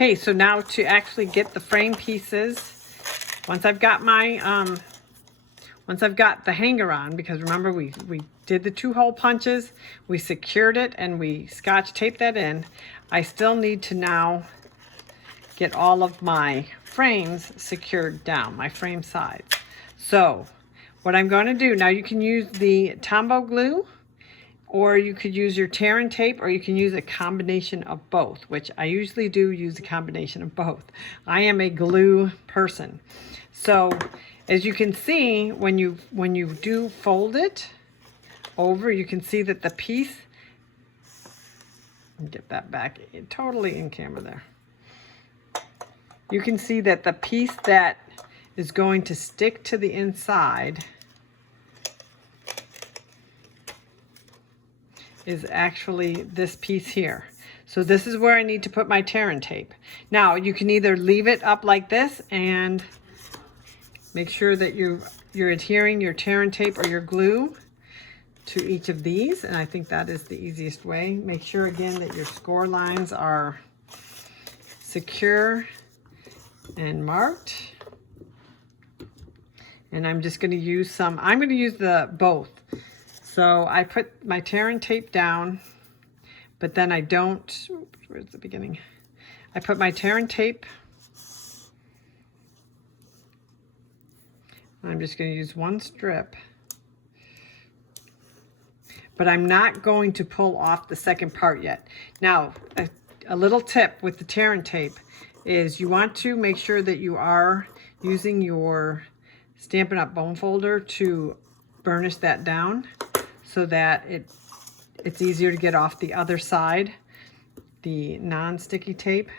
Okay, so now to actually get the frame pieces, once I've got my, once I've got the hanger on, because remember we did the 2-hole punches, we secured it, and we Scotch taped that in, I still need to now get all of my frames secured down, my frame sides. So what I'm going to do, now you can use the Tombow glue, or you could use your tear and tape, or you can use a combination of both, which I usually do use a combination of both. I am a glue person. So as you can see, when you do fold it over, you can see that the piece, let me get that back totally in camera there. You can see that the piece that is going to stick to the inside is actually this piece here. So this is where I need to put my tear and tape. Now you can either leave it up like this and make sure that you're adhering your tear and tape or your glue to each of these, and I think that is the easiest way. Make sure again that your score lines are secure and marked. And I'm just going to use some, I'm going to use the both. So I put my tear and tape down, but then I don't, where's the beginning? I put my tear and tape. I'm just going to use one strip. But I'm not going to pull off the second part yet. Now, a little tip with the tear and tape is you want to make sure that you are using your Stampin' Up! Bone folder to burnish that down so that it's easier to get off the other side, the non-sticky tape.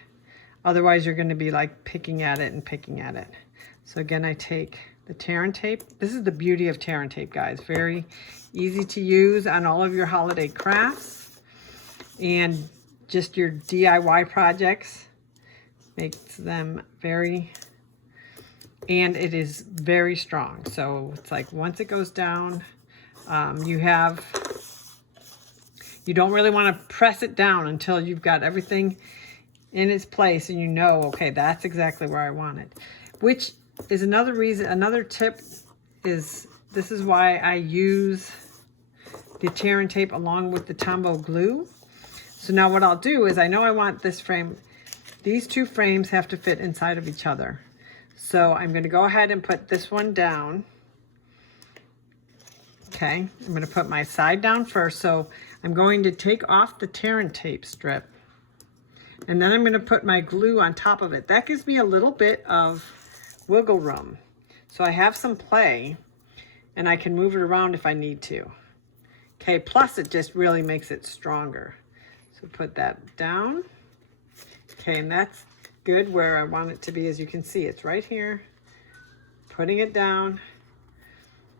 Otherwise, you're going to be like picking at it and picking at it. So again, I take the tear and tape. This is the beauty of tear and tape, guys. Very easy to use on all of your holiday crafts and just your DIY projects. Makes them very, and it is very strong. So it's like once it goes down, you don't really want to press it down until you've got everything in its place and you know, okay, that's exactly where I want it. Which is another reason, another tip is, this is why I use the tear and tape along with the Tombow glue. So now what I'll do is, I know I want this frame, these two frames have to fit inside of each other. So I'm going to go ahead and put this one down. Okay, I'm going to put my side down first. So I'm going to take off the tear and tape strip. And then I'm going to put my glue on top of it. That gives me a little bit of wiggle room. So I have some play and I can move it around if I need to. Okay, plus it just really makes it stronger. So put that down. Okay, and that's good where I want it to be. As you can see, it's right here. Putting it down.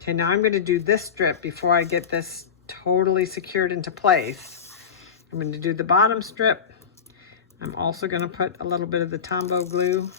Okay, now I'm going to do this strip before I get this totally secured into place. I'm going to do the bottom strip. I'm also going to put a little bit of the Tombow glue